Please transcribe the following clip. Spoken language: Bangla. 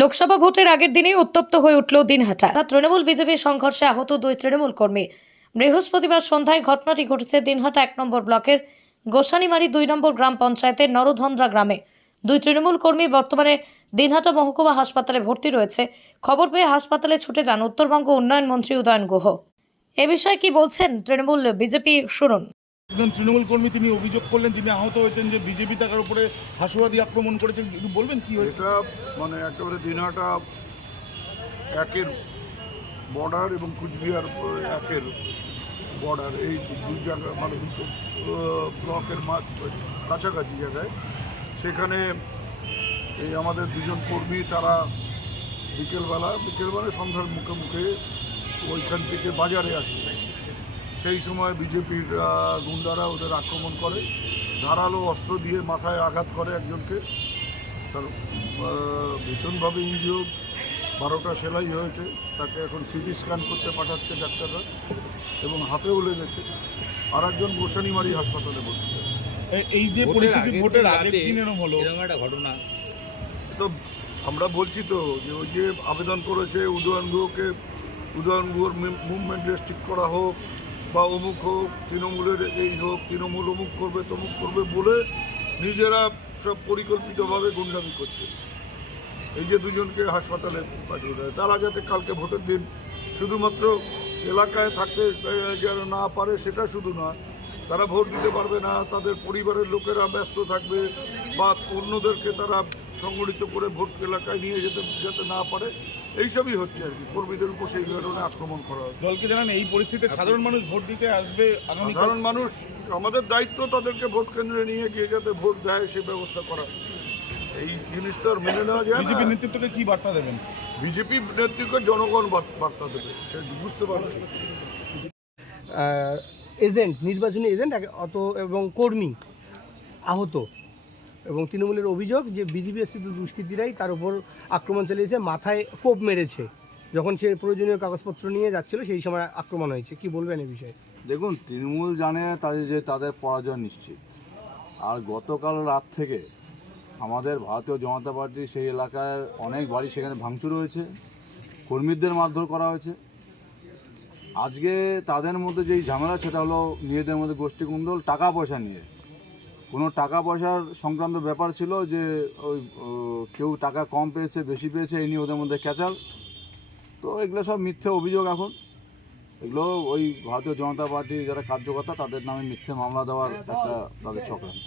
লোকসভা ভোটের আগের দিনেই উত্তপ্ত হয়ে উঠল দিনহাটা। তৃণমূল বিজেপির সংঘর্ষে আহত দুই তৃণমূল কর্মী। বৃহস্পতিবার সন্ধ্যায় ঘটনাটি ঘটেছে দিনহাটা এক নম্বর ব্লকের গোসানিমারি দুই নম্বর গ্রাম পঞ্চায়েতের নরধন্দ্রা গ্রামে। দুই তৃণমূল কর্মী বর্তমানে দিনহাটা মহকুমা হাসপাতালে ভর্তি রয়েছে। খবর পেয়ে হাসপাতালে ছুটে যান উত্তরবঙ্গ উন্নয়ন মন্ত্রী উদয়ন গুহ। এ বিষয়ে কি বলছেন তৃণমূল বিজেপি, শুনুন। একজন তৃণমূল কর্মী তিনি অভিযোগ করলেন, তিনি আহত হয়েছেন যে বিজেপি তার উপরে হাসুয়াদি আক্রমণ করেছেন বলবেন কি হয়েছে? মানে একেবারে দিনহাটা একের বর্ডার এবং কুচবিহার একের বর্ডার। এই দুই জায়গা মানে দুটো ব্লকের মাঝ কাছাকাছি জায়গায়। সেখানে এই আমাদের দুজন কর্মী তারা বিকেলবেলা বিকেলবেলা সন্ধ্যার মুখে মুখে ওইখান থেকে বাজারে আসছে। সেই সময় বিজেপির গুন্ডারা ওদের আক্রমণ করে। ধারালো অস্ত্র দিয়ে মাথায় আঘাত করে একজনকে। তার ভীষণভাবে ইঞ্জিও বারোটা সেলাই হয়েছে। তাকে এখন সিটি স্ক্যান করতে পাঠাচ্ছে ডাক্তাররা এবং হাতেও লেগেছে। আর একজন গোসানিমারি হাসপাতালে ভর্তি এই যে পরিস্থিতি ভোটের আগের দিন এরকম হলো। এরকম একটা ঘটনা। তো আমরা বলছি তো যে ওই যে আবেদন করেছে উদয়ন গুহকে উদয়ন গুহর মুভমেন্ট রেস্ট্রিক্ট করা হোক বা অমুক হোক, তৃণমূলের এই হোক, তৃণমূল অমুক করবে, তমুক করবে বলে নিজেরা সব পরিকল্পিতভাবে গুন্ডামি করছে। এই যে দুজনকে হাসপাতালে পাঠিয়ে দেয়, তারা যাতে কালকে ভোটের দিন শুধুমাত্র এলাকায় থাকতে যেন না পারে, সেটা শুধু না, তারা ভোট দিতে পারবে না, তাদের পরিবারের লোকেরা ব্যস্ত থাকবে, বা অন্যদেরকে তারা সংগঠিত করে ভোট এলাকায় নিয়ে যেতে যেতে না পারে এইসবই হচ্ছে আর কি। কর্মীদের উপর সেই কারণে আক্রমণ করা হচ্ছে। দলকে জানান এই পরিস্থিতিতে সাধারণ মানুষ ভোট দিতে আসবে সাধারণ মানুষ আমাদের দায়িত্ব তাদেরকে ভোট কেন্দ্রে নিয়ে গিয়ে যাতে ভোট দেয় সে ব্যবস্থা করা। এই জিনিসটা আর মেনে নেওয়া যায় বিজেপি নেতৃত্বকে কি বার্তা দেবেন? বিজেপি নেতৃত্বকে জনগণ বার্তা- বার্তা দেবে সে বুঝতে পারবে। এজেন্ট নির্বাচনী এজেন্ট এক- অত এবং কর্মী আহত। এবং তৃণমূলের অভিযোগ যে বিজেপি স্থিত দুষ্কৃতীরাই তার উপর আক্রমণ চালিয়েছে, মাথায় কোপ মেরেছে। যখন সে প্রয়োজনীয় কাগজপত্র নিয়ে যাচ্ছিল, সেই সময় আক্রমণ হয়েছে। কি বলবেন এই বিষয়ে? দেখুন, তৃণমূল জানে তাদের যে তাদের পরাজয় নিশ্চিত। আর গতকাল রাত থেকে আমাদের ভারতীয় জনতা পার্টি সেই এলাকায় অনেক বাড়ি সেখানে ভাঙচুর হয়েছে। কর্মীদের মারধর করা হয়েছে। আজকে তাদের মধ্যে যেই ঝামেলা, সেটা হলো নিজেদের মধ্যে গোষ্ঠী কুন্দল টাকা পয়সা নিয়ে কোনো টাকা পয়সার সংক্রান্ত ব্যাপার ছিল যে ওই কেউ টাকা কম পেয়েছে বেশি পেয়েছে এই নিয়ে ওদের মধ্যে ক্যাচাল। তো এগুলো সব মিথ্যে অভিযোগ এখন। এগুলো ওই ভারতীয় জনতা পার্টি যারা কার্যকর্তা তাদের নামে মিথ্যে মামলা দেওয়ার একটা তাদের চক্রান্ত।